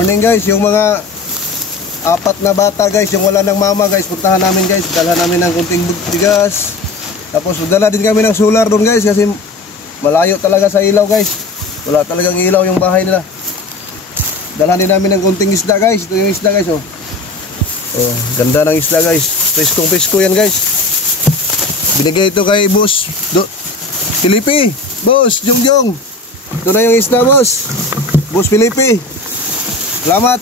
Morning guys, yung mga apat na bata guys, yung wala ng mama guys, puntahan namin guys, dalhan namin ng kunting bigas. Tapos dala din kami ng solar doon guys, kasi malayo talaga sa ilaw guys. Wala talagang ilaw yung bahay nila. Dalhan din namin ng kunting isda guys. Ito yung isda guys, oh. Oh, ganda ng isda guys. Piskong-pisko yan guys. Binigay ito kay boss Felipe. Boss Jongjong. Ito na yung isda boss. Boss Felipe. Selamat.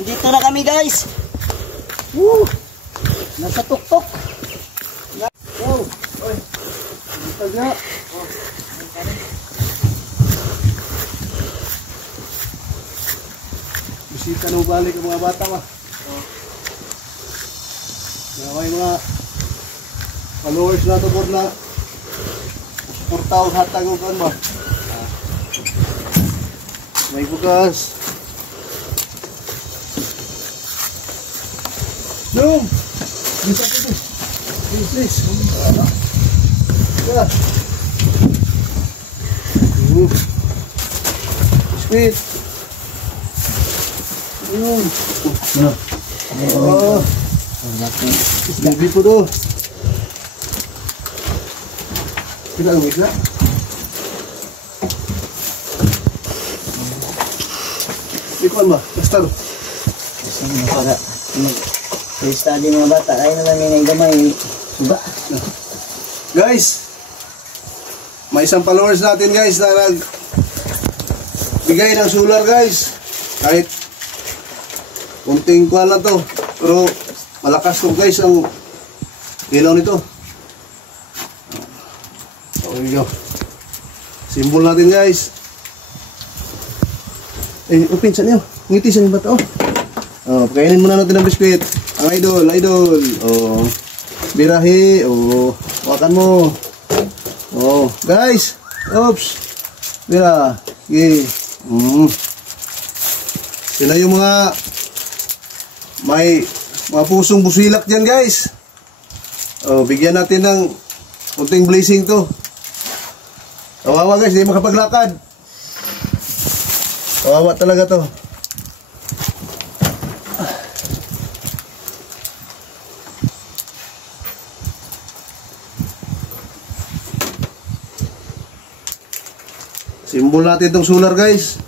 Dito na kami guys. Woo! Nasa tuktok. Wow. Oy. Dito na. Oh. Bisita na balik ang mga bata ba? Oh. May mga followers na ito na suportaw hatag o kan ba? May bukas. Zoom! Bisa ko ito. Please. Yeah. Speed. Oh. Baby po to. Kita ang isla. Ikuan ba? Basta no? Basta no. Para study mga bata. Ayaw na lang yung gamay. Suba. Guys, may isang followers natin guys na bigay ng solar guys. Kahit kunting kuha lang to, pero malakas to guys ang ilaw nito. So yun, simbol natin guys. Open sa niyo, ngiti sa niyo bata oh. Pakainin muna natin ng biskuit. Ang idol. Oh, birahi. Oh, wakan mo. Oh, guys. Oops. Bira. Okay. Sila yung mga may mga pusong busilak dyan guys. Oh, bigyan natin ng kunting blessing to. Kawawa guys, hindi makapaglakad. Kawawa talaga to. Simbol natin itong solar guys.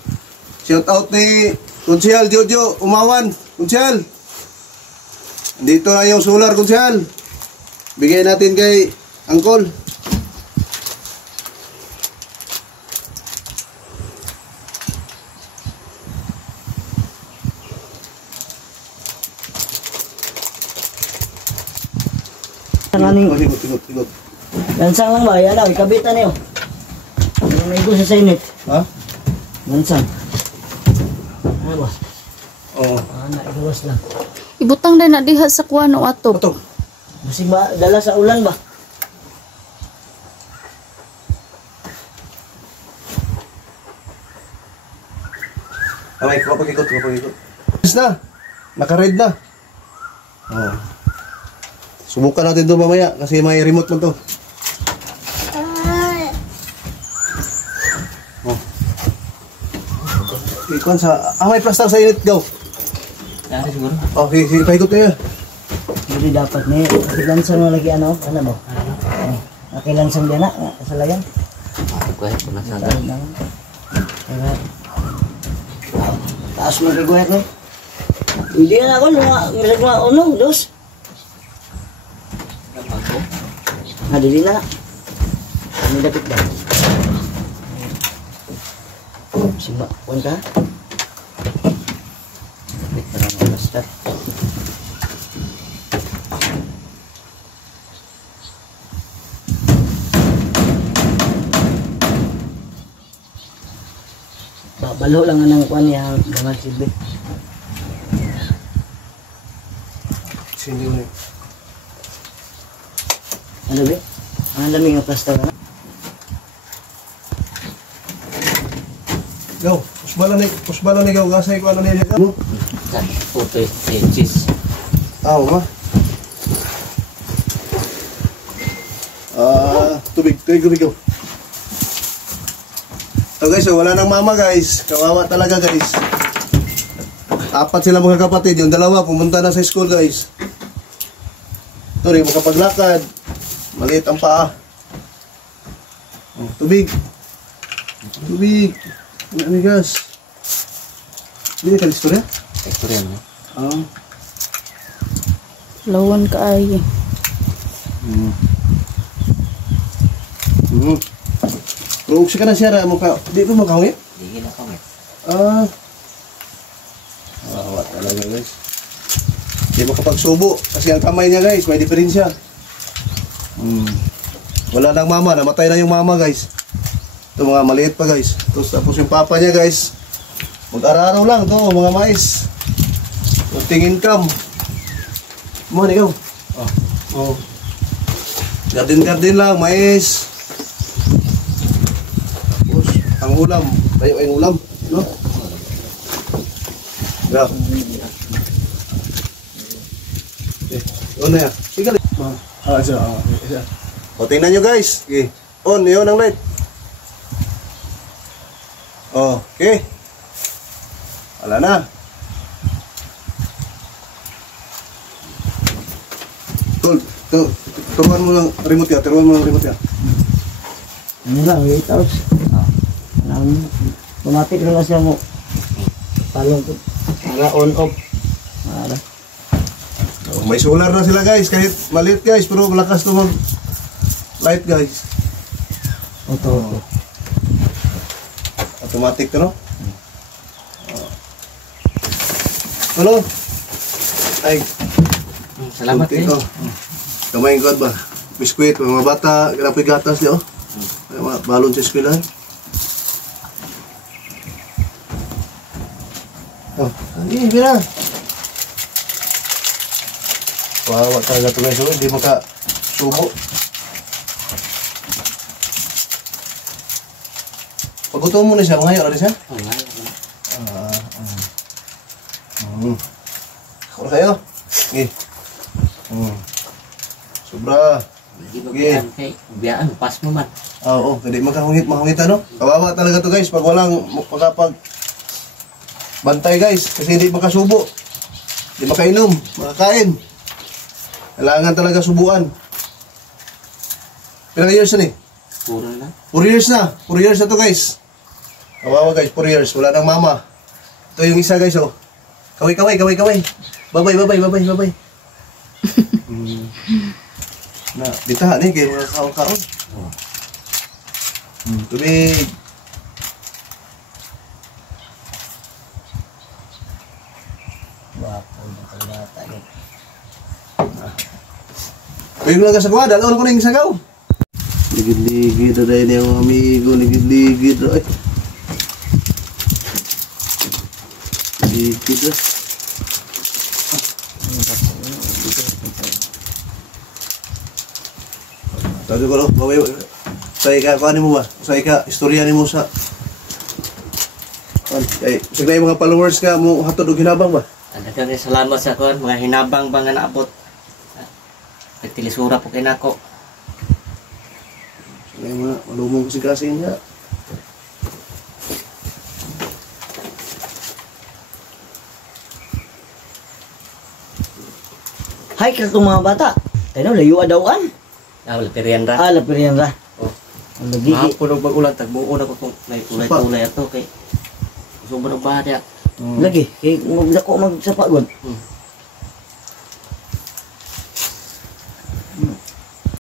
Shout out ni Konsyal Jojo Umawan. Konsyal, dito na yung solar Konsyal. Bigay natin kay Angkol. Tigot. Lansang lang ba? Yan lang, ikabitan niyo. May ito sa sinit. Ha? Lansang. Ano ba? Oo. Naigawas lang. Ibutang din na diha sa kuwan o ato. Ato. Masing ba? Dala sa ulan ba? Alay, kapag-ikot. Yes na. Naka-red na. Oh. Subukan natin ito mamaya kasi may remote mo to. Ikon sa... may plaster sa init. Go. Dari siguro. Okay, paikot na yun. Hindi dapat ni. Lansang mo lagi ano? Ano ba? Nakilansang din na. Kasalayan. Guhit ko na sana. Taas mo kay guhit ni. Hindi na ako. Mirag mga unong. Dos. Dili na. Ano dapit ba? Simba, kuan ka? Dapit na lang ang basta. Babalo lang ang kuan niya mga silbi. Kasi hindi ko na. Ano ba? Ang lamig ng plaster na. Go. Pusbala ni gaw. Gasay ko ano niya siya. Sa puto cheese. Ma. Tubig go. So guys, wala nang mama guys. Kawawa talaga guys. 4 sila mga kapatid. Yung 2 pumunta na sa school guys. Ito rin makapaglakad. Maliit ang paa. Tubig. Ano gas? Hindi ka istorya? Tekturyan mo. Lawan ka ay. Pero ka na siya ra mukha. Di ko makahungit? Hindi na kami. Kawawa talaga guys. Hindi makapagsubo. Kasi ang kamay niya guys, may diferensya. Wala nang mama, namatay na yung mama guys. Ito mga maliit pa guys. Tapos yung papa niya guys, mag-araraw lang ito mga mais. Kunting income. Mo ikaw. Garden lang, mais. Tapos ang ulam, tayo ay ulam, no? Grab. On na yan. Sige. Isa. O, tingnan nyo guys. Okay. On, yun ang light. Okay. Wala na. Turuan mo lang remote ya. Ano lang, wait out. Automatic lang siya mo. Palong ko. Para on off. Para. May solar na sila guys. Kahit maliit guys. Pero malakas to mag light guys. Auto. Automatic to no? Hello? Ay. Salamat eh. Kamay ko ba? Biskuit, mga bata, grabe gatas niyo. May mga balon sa eskwela. Mira. Wawa talaga ito guys, hindi mo ka subo. Pagutom mo na siya, ngayon na siya? Ako na kayo. Sige. Sobra. Sige. Biyaan, pas mo man. Oo, hindi makahungit ano? Kawawa talaga to guys, pag walang makapag bantay guys, kasi hindi makasubo. Hindi makainom, makakain. Kailangan talaga subuan. Ilang years na eh? 4 years na. 4 years na to guys. Kawawa guys, 4 years. Wala nang mama. Ito yung isa guys oh. Kaway. Babay. Na, ditahan eh, kayo mga kaon-kaon. Tubig. Kaya lang ka sa kuha, dalawa ko na yung sagaw. Ligid-ligid na dahil yung amigo, ligid-ligid. Ay. Ligid na. Sabi ko lang, say ka, kuhanin mo ba? Say ka, istorya ni mo sa... Ay, sige na yung mga followers ka mo hatod o ginabang ba? Daghang salamat sa kuan, mga hinabang ba nga naabot. Nagtilisura po kay nako. Sige mo na, malumong kasi kasi niya. Hay, kaya itong mga bata. Tayo, layo adawaan. Wala perian ra. Lapirian ra. Oh. Ang lagi. Mahapon og bagulan tagbuo na ko kung may kulay-kulay ato kay. Sobrang bahaya. Lagi. Kaya magdako magsapa gud.